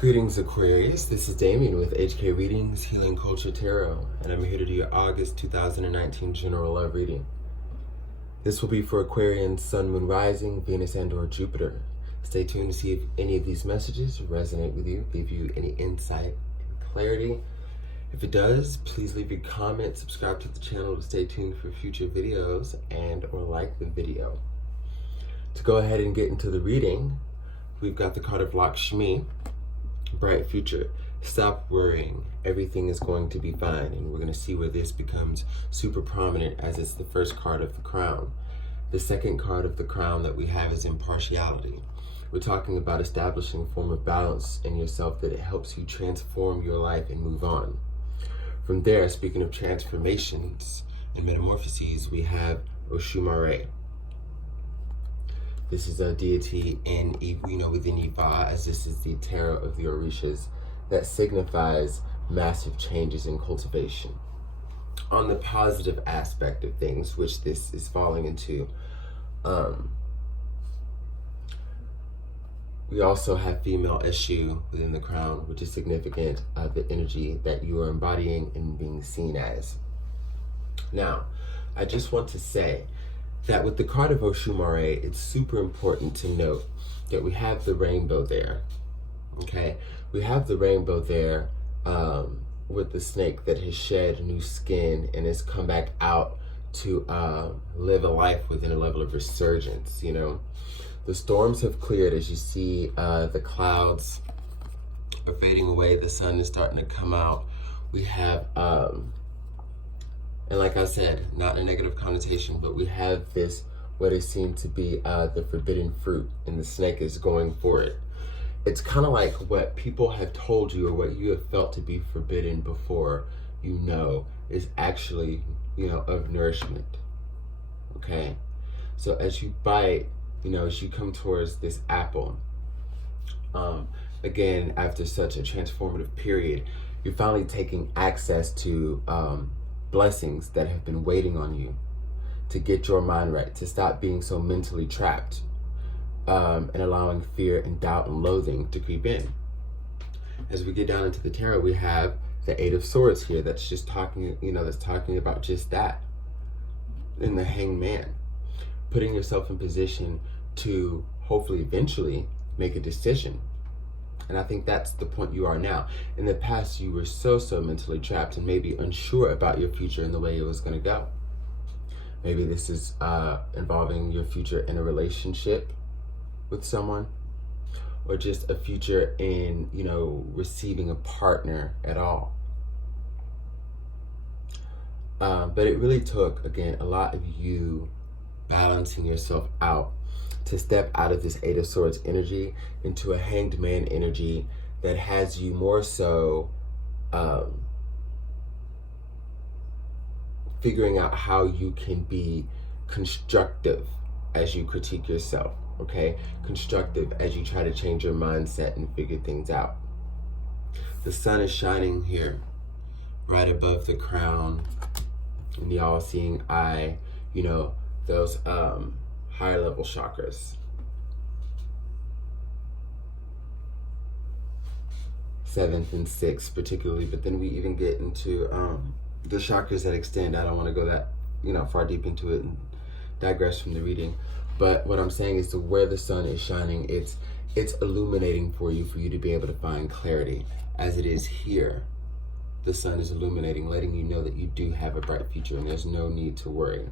Greetings, Aquarius. This is Damien with HK Readings, Healing Culture Tarot, and I'm here to do your August 2019 General Love Reading. This will be for Aquarians, Sun, Moon, Rising, Venus, and/or Jupiter. Stay tuned to see if any of these messages resonate with you, give you any insight and clarity. If it does, please leave your comment, subscribe to the channel to stay tuned for future videos, and/or like the video. To go ahead and get into the reading, we've got the card of Lakshmi. Bright future. Stop worrying. Everything is going to be fine. And we're going to see where this becomes super prominent as it's the first card of the crown. The second card of the crown that we have is impartiality. We're talking about establishing a form of balance in yourself that it helps you transform your life and move on. From there, speaking of transformations and metamorphoses, we have Oshumare. This is a deity within Ifa, as this is the tarot of the Orishas that signifies massive changes in cultivation. On the positive aspect of things, which this is falling into, we also have female Eshu within the crown, which is significant of the energy that you are embodying and being seen as. Now, I just want to say that with the card of Oshumare, it's super important to note that we have the rainbow there, okay? We have the rainbow there with the snake that has shed new skin and has come back out to live a life within a level of resurgence, you know? The storms have cleared as you see the clouds are fading away, the sun is starting to come out. We have and like I said, not in a negative connotation, but we have this, what is seen to be the forbidden fruit, and the snake is going for it. It's kind of like what people have told you or what you have felt to be forbidden before, you know, is actually, of nourishment, okay? So as you bite, as you come towards this apple, again, after such a transformative period, you're finally taking access to blessings that have been waiting on you to get your mind right, to stop being so mentally trapped and allowing fear and doubt and loathing to creep in. As we get down into the tarot, we have the Eight of Swords here that's just talking, that's talking about just that. And the Hanged Man, putting yourself in position to hopefully eventually make a decision. And I think that's the point you are now. In the past, you were so mentally trapped and maybe unsure about your future and the way it was going to go. Maybe this is involving your future in a relationship with someone, or just a future in, receiving a partner at all. But it really took, again, a lot of you balancing yourself out to step out of this Eight of Swords energy into a Hanged Man energy that has you more so figuring out how you can be constructive as you critique yourself, okay? Constructive as you try to change your mindset and figure things out. The sun is shining here, right above the crown, and the all-seeing eye, those higher level chakras. 7th and 6th particularly, but then we even get into the chakras that extend. I don't want to go that far deep into it and digress from the reading, but what I'm saying is where the sun is shining, it's illuminating for you to be able to find clarity. As it is here, the sun is illuminating, letting you know that you do have a bright future and there's no need to worry.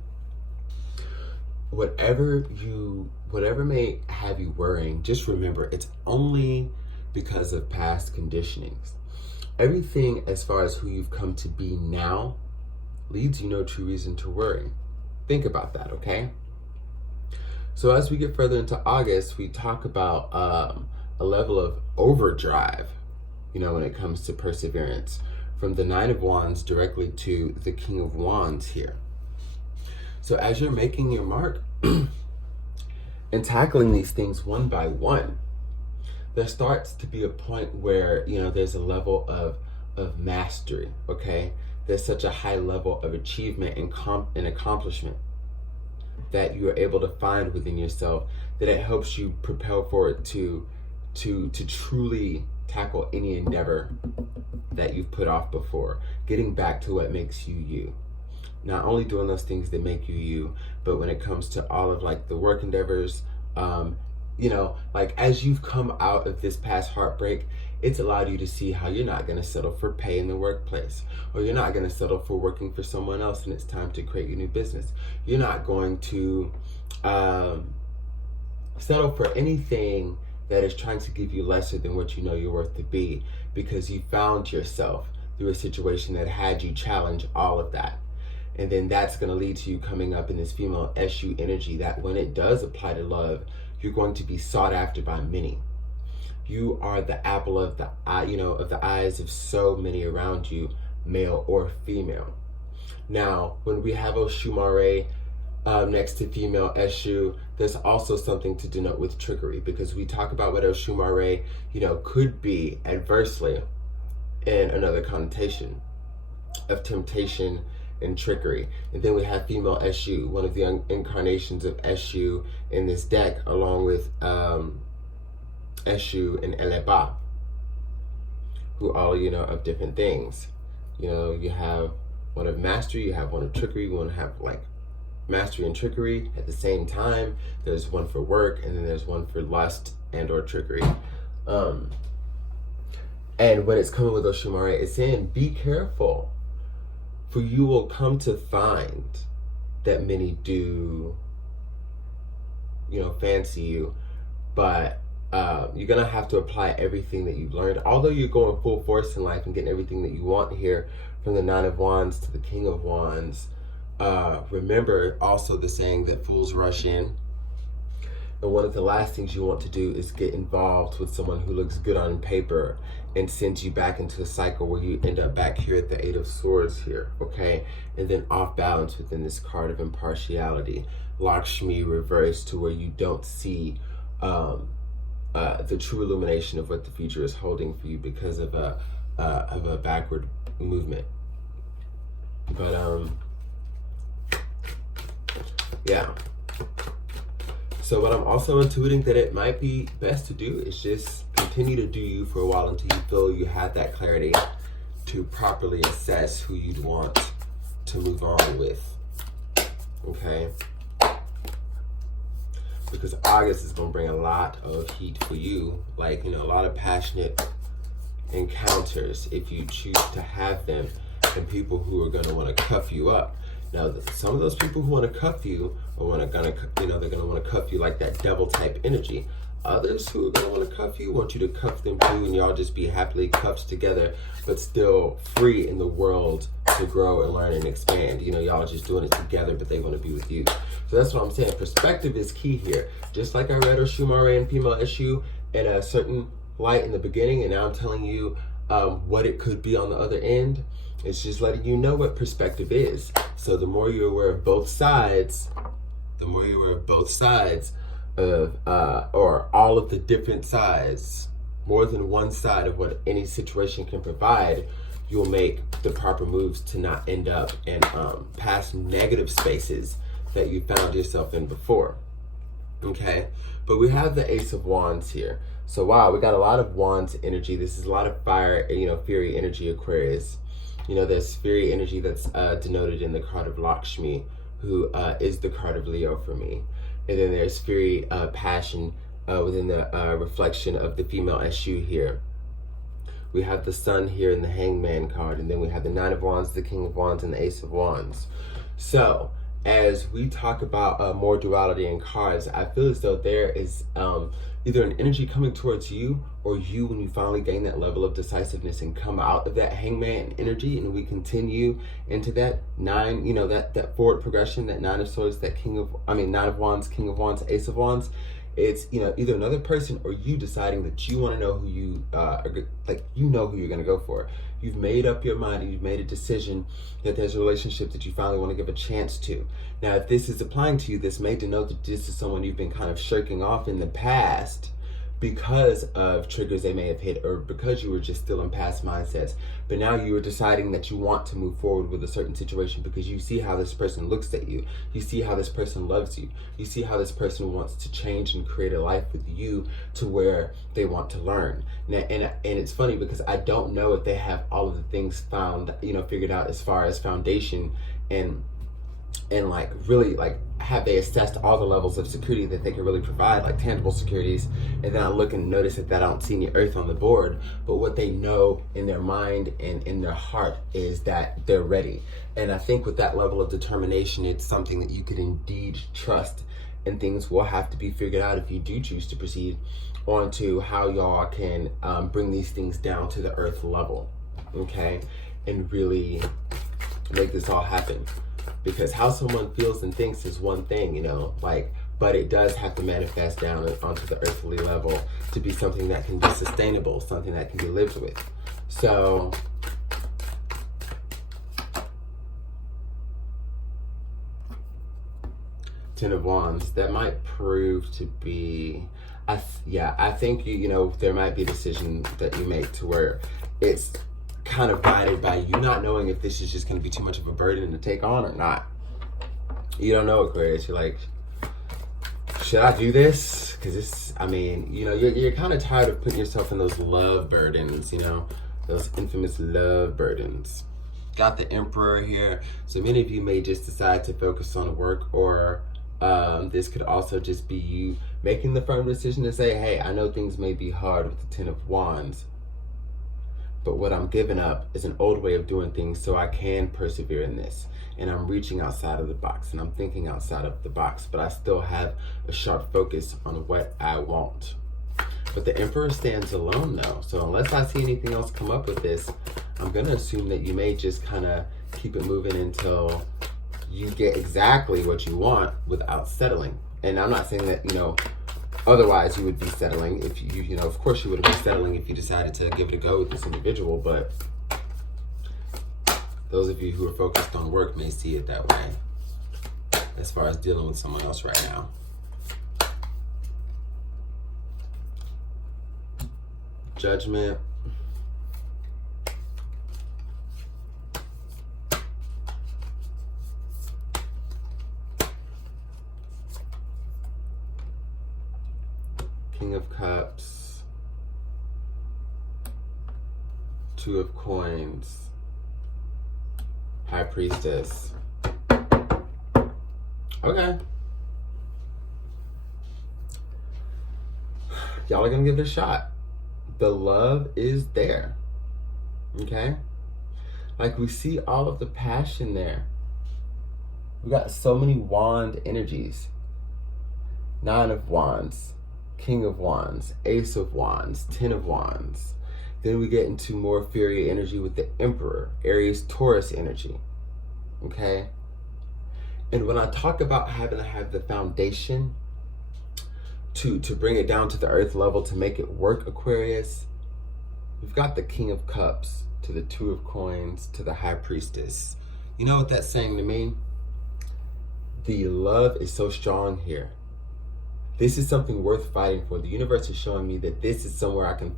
Whatever may have you worrying, just remember, it's only because of past conditionings. Everything as far as who you've come to be now leads you no true reason to worry. Think about that, okay? So as we get further into August, we talk about a level of overdrive, when it comes to perseverance, from the Nine of Wands directly to the King of Wands here. So as you're making your mark and tackling these things one by one, there starts to be a point where, there's a level of mastery, okay? There's such a high level of achievement and accomplishment that you are able to find within yourself that it helps you propel forward to to truly tackle any endeavor that you've put off before, getting back to what makes you you. Not only doing those things that make you you, but when it comes to all of like the work endeavors, you know, like as you've come out of this past heartbreak, it's allowed you to see how you're not going to settle for pay in the workplace, or you're not going to settle for working for someone else and it's time to create your new business. You're not going to settle for anything that is trying to give you lesser than what you know you're worth to be, because you found yourself through a situation that had you challenge all of that. And then that's going to lead to you coming up in this female SU energy that when it does apply to love, you're going to be sought after by many. You are the apple of the eye, you know, of the eyes of so many around you, male or female. Now, when we have Oshumare next to female Eshu, there's also something to denote with trickery, because we talk about what Oshumare, you know, could be adversely in another connotation of temptation and trickery. And then we have female Eshu, one of the incarnations of Eshu in this deck, along with Eshu and Eleba, who all, you know, of different things. You know, you have one of mastery, you have one of trickery, you want to have like mastery and trickery at the same time. There's one for work, and then there's one for lust and or trickery. And when it's coming with Oshumare, it's saying be careful, for you will come to find that many do, you know, fancy you, but you're gonna have to apply everything that you've learned. Although you're going full force in life and getting everything that you want here, from the Nine of Wands to the King of Wands, remember also the saying that fools rush in. And one of the last things you want to do is get involved with someone who looks good on paper and sends you back into a cycle where you end up back here at the Eight of Swords here, okay? And then off balance within this card of impartiality. Lakshmi reversed to where you don't see the true illumination of what the future is holding for you because of a backward movement. But yeah. So what I'm also intuiting that it might be best to do is just continue to do you for a while until you feel you have that clarity to properly assess who you'd want to move on with. Okay? Because August is going to bring a lot of heat for you. Like, you know, a lot of passionate encounters if you choose to have them, and people who are going to want to cuff you up. Now, some of those people who want to cuff you are they're going to want to cuff you like that devil type energy. Others who are going to want to cuff you want you to cuff them too, and y'all just be happily cuffed together, but still free in the world to grow and learn and expand. You know, y'all just doing it together, but they want to be with you. So that's what I'm saying. Perspective is key here. Just like I read Oshumare and female Eshu in a certain light in the beginning, and now I'm telling you what it could be on the other end. It's just letting you know what perspective is. So the more you're aware of both sides, or all of the different sides, more than one side of what any situation can provide, you'll make the proper moves to not end up in past negative spaces that you found yourself in before. Okay? But we have the Ace of Wands here. So wow, we got a lot of Wands energy. This is a lot of fire, you know, fiery energy, Aquarius. You know, there's fiery energy that's denoted in the card of Lakshmi, who is the card of Leo for me. And then there's fiery passion within the reflection of the female Eshu here. We have the Sun here in the Hangman card, and then we have the Nine of Wands, the King of Wands, and the Ace of Wands. So, as we talk about more duality in cards, I feel as though there is either an energy coming towards you, or you, when you finally gain that level of decisiveness and come out of that Hangman energy, and we continue into that nine, you know, that forward progression, that Nine of Swords, that Nine of Wands, King of Wands, Ace of Wands. It's, you know, either another person or you deciding that you want to know who you you know who you're going to go for. You've made up your mind and you've made a decision that there's a relationship that you finally want to give a chance to. Now, if this is applying to you, this may denote that this is someone you've been kind of shirking off in the past because of triggers they may have hit, or because you were just still in past mindsets. But now you are deciding that you want to move forward with a certain situation because you see how this person looks at you. You see how this person loves you. You see how this person wants to change and create a life with you to where they want to learn. Now, and it's funny because I don't know if they have all of the things figured out as far as foundation and like really like have they assessed all the levels of security that they can really provide, like tangible securities. And then I look and notice that I don't see any earth on the board, but what they know in their mind and in their heart is that they're ready. And I think with that level of determination, it's something that you could indeed trust, and things will have to be figured out if you do choose to proceed on to how y'all can bring these things down to the earth level, okay, and really make this all happen. Because how someone feels and thinks is one thing, but it does have to manifest down onto the earthly level to be something that can be sustainable, something that can be lived with. So, Ten of Wands, that might prove to be, I think there might be a decision that you make to where it's kind of guided by you not knowing if this is just going to be too much of a burden to take on or not. You don't know, Aquarius. You're like, should I do this? Because you're kind of tired of putting yourself in those love burdens, those infamous love burdens. Got the Emperor here. So many of you may just decide to focus on work, or this could also just be you making the firm decision to say, hey, I know things may be hard with the Ten of Wands, but what I'm giving up is an old way of doing things so I can persevere in this. And I'm reaching outside of the box and I'm thinking outside of the box, but I still have a sharp focus on what I want. But the Emperor stands alone though. So unless I see anything else come up with this, I'm going to assume that you may just kind of keep it moving until you get exactly what you want without settling. And I'm not saying that, otherwise you would be settling. If you of course you would have been settling if you decided to give it a go with this individual, but those of you who are focused on work may see it that way as far as dealing with someone else right now. Judgment. King of Cups, Two of Coins, High Priestess. Okay. Y'all are gonna give it a shot. The love is there. Okay? Like, we see all of the passion there. We got so many wand energies. Nine of Wands, King of Wands, Ace of Wands, Ten of Wands. Then we get into more fiery energy with the Emperor, Aries, Taurus energy. Okay? And when I talk about having to have the foundation to bring it down to the earth level to make it work, Aquarius, we've got the King of Cups to the Two of Coins to the High Priestess. You know what that's saying to me? The love is so strong here. This is something worth fighting for. The universe is showing me that this is somewhere I can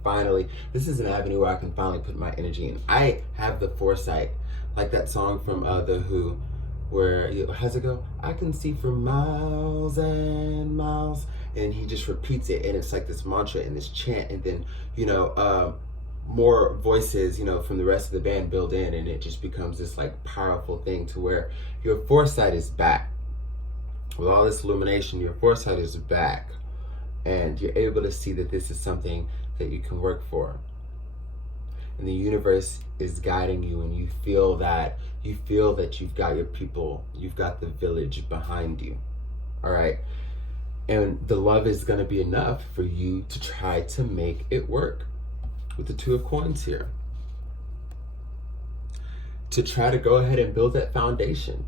this is an avenue where I can finally put my energy in. I have the foresight, like that song from The Who, where, how's it go? I can see for miles and miles. And he just repeats it, and it's like this mantra and this chant, and then, more voices, from the rest of the band build in, and it just becomes this like powerful thing to where your foresight is back. With all this illumination, your foresight is back, and you're able to see that this is something that you can work for. And the universe is guiding you, and you feel that you've got your people, you've got the village behind you. All right. And the love is going to be enough for you to try to make it work with the Two of Coins here. To try to go ahead and build that foundation.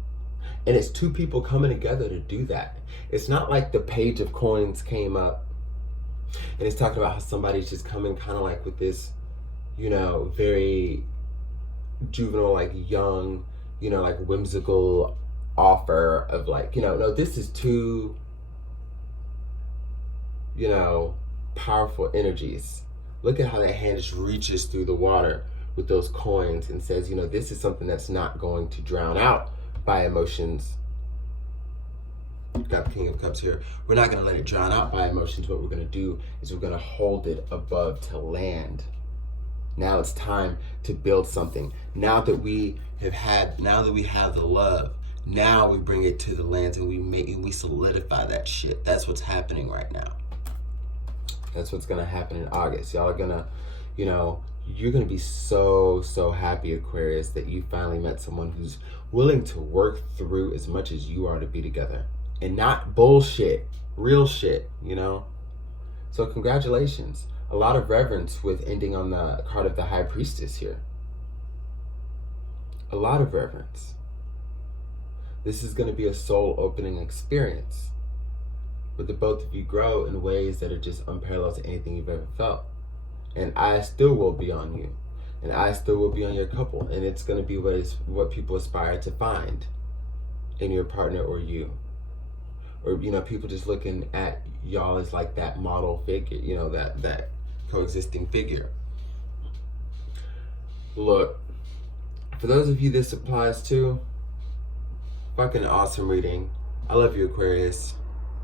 And it's two people coming together to do that. It's not like the Page of Coins came up and it's talking about how somebody's just coming kind of like with this, very juvenile, like young, like whimsical offer of like, no, this is two, powerful energies. Look at how that hand just reaches through the water with those coins and says, you know, this is something that's not going to drown out by emotions. You've got the King of Cups here. We're not going to let it drown out by emotions. What we're going to do is we're going to hold it above to land. Now it's time to build something. Now that we have the love, now we bring it to the lands and we solidify that shit. That's what's happening right now. That's what's gonna happen in August. Y'all are gonna, you know, you're gonna be so happy, Aquarius, that you finally met someone who's willing to work through as much as you are to be together. And not bullshit, real shit, you know? So congratulations. A lot of reverence with ending on the card of the High Priestess here. A lot of reverence. This is going to be a soul-opening experience where the both of you grow in ways that are just unparalleled to anything you've ever felt. And I still will be on you. And I still will be on your couple. And it's going to be what people aspire to find in your partner or you. Or, you know, people just looking at y'all as like that model figure, you know, that coexisting figure. Look, for those of you this applies to, fucking awesome reading. I love you, Aquarius.